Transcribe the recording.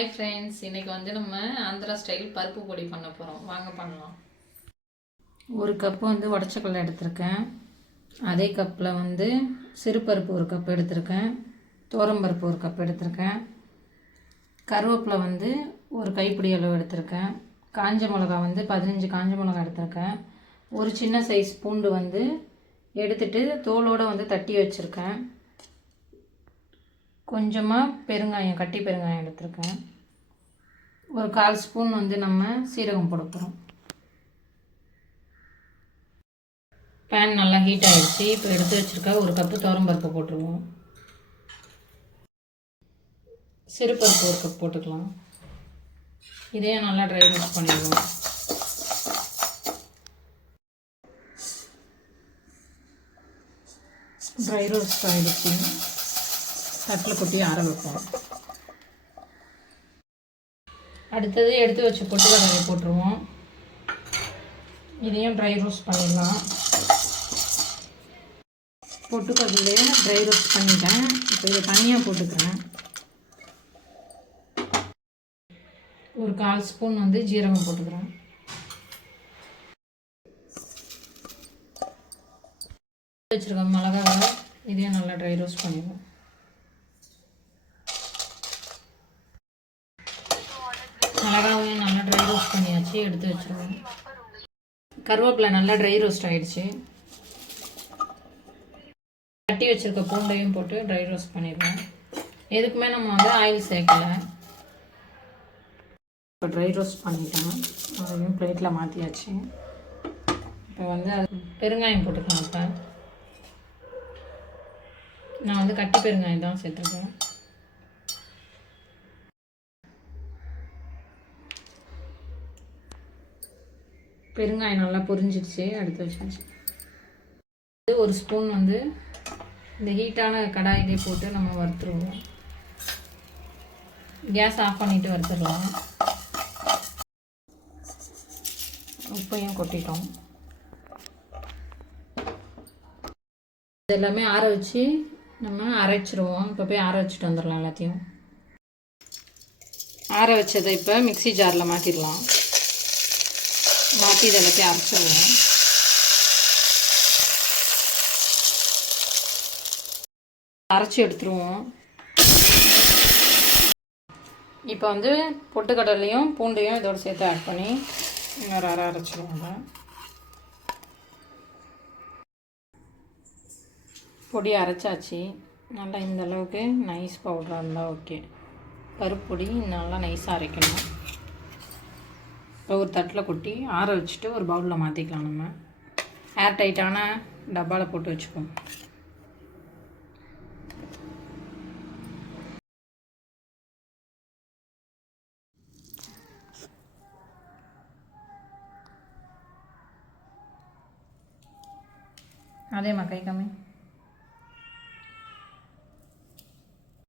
Hi friends, இன்றைக்கி வந்து நம்ம ஆந்திரா ஸ்டைல் பருப்பு பொடி பண்ண போகிறோம். வாங்க பண்ணலாம். ஒரு கப்பு வந்து உடச்சக்கடலை எடுத்திருக்கேன். அதே கப்பில் வந்து சிறுபருப்பு ஒரு கப் எடுத்திருக்கேன். துவரம்பருப்பு ஒரு கப் எடுத்திருக்கேன். கருவேப்பிலை வந்து ஒரு கைப்பிடி அளவு எடுத்திருக்கேன். காஞ்ச மிளகா வந்து 15 காஞ்ச மிளகா எடுத்திருக்கேன். ஒரு சின்ன சைஸ் பூண்டு வந்து எடுத்துட்டு தோலோடு வந்து தட்டி வச்சுருக்கேன். கொஞ்சமாக பெருங்காயம், கட்டி பெருங்காயம் எடுத்திருக்கேன். ஒரு 1/4 ஸ்பூன் வந்து நம்ம சீரகம் போட போகிறோம். பேன் நல்லா ஹீட் ஆகிடுச்சு. இப்போ எடுத்து வச்சுருக்க ஒரு கப்பு துவரம்பருப்பு போட்டுருவோம். சிறுபருப்பு ஒரு கப் போட்டுக்கலாம். இதையும் நல்லா ட்ரை ரோஸ்ட் பண்ணிடுவோம். ட்ரை ரோஸ்ட் ஆகிடுச்சு. தட்டில் கொட்டி ஆற வைப்போம். அடுத்தது எடுத்து வச்ச பொட்டுக்கடலை போட்டுருவோம். இதையும் ட்ரை ரோஸ்ட் பண்ணிடலாம். பொட்டுக்கடலையே ட்ரை ரோஸ்ட் பண்ணிட்டேன். இப்போ இதை தனியாக போட்டுக்கிறேன். ஒரு 1/4 ஸ்பூன் வந்து ஜீரகம் போட்டுக்கிறேன். வச்சுருக்க மிளகாவை இதையும் நல்லா ட்ரை ரோஸ்ட் பண்ணிடுவோம். மிளகாவையும் நல்லா ட்ரை ரோஸ்ட் பண்ணியாச்சு, எடுத்து வச்சுருவோம். கருவேப்பிலை நல்லா ட்ரை ரோஸ்ட் ஆகிடுச்சு. கட்டி வச்சுருக்க பூண்டையும் போட்டு ட்ரை ரோஸ்ட் பண்ணிடுவோம். எதுக்குமே நம்ம வந்து ஆயில் சேர்க்கலை. இப்போ ட்ரை ரோஸ்ட் பண்ணிட்டோம். அதையும் பிளேட்டில் மாற்றியாச்சு. இப்போ வந்து அது பெருங்காயம் போட்டுக்கலாம். இப்போ நான் வந்து கட்டி பெருங்காயம் தான் சேர்த்துருக்கேன். பெருங்காயம் நல்லா பொரிஞ்சிடுச்சு, எடுத்து வச்சாச்சு. ஒரு ஸ்பூன் வந்து இந்த ஹீட்டான கடாயிலே போட்டு நம்ம வறுத்துருவோம். கேஸ் ஆஃப் பண்ணிவிட்டு வறுத்துடலாம். உப்பையும் கொட்டிட்டோம். எல்லாமே ஆற வச்சு நம்ம அரைச்சிருவோம். இப்போ போய் ஆற வச்சுட்டு வந்துடலாம். எல்லாத்தையும் ஆற வச்சதை இப்போ மிக்ஸி ஜாரில் மாற்றிடலாம். மாற்றி இதை எல்லாத்தையும் அரைச்சிடுவோம். அரைச்சி எடுத்துருவோம். இப்போ வந்து பொட்டுக்கடலையும் பூண்டையும் இதோடு சேர்த்து ஆட் பண்ணி இன்னொரு அரை அரைச்சிடுவோங்க. பொடி அரைச்சாச்சு. நல்லா இந்த அளவுக்கு நைஸ் பவுடராக இருந்தால் ஓகே. பருப்பு பொடி நல்லா நைஸாக அரைக்கணும். இப்போ ஒரு தட்டில் கொட்டி ஆற வச்சுட்டு ஒரு பவுலில் மாற்றிக்கலாம். நம்ம ஏர் டைட்டான டப்பாவில் போட்டு வச்சுப்போம். அதே மக்கள் கம்மி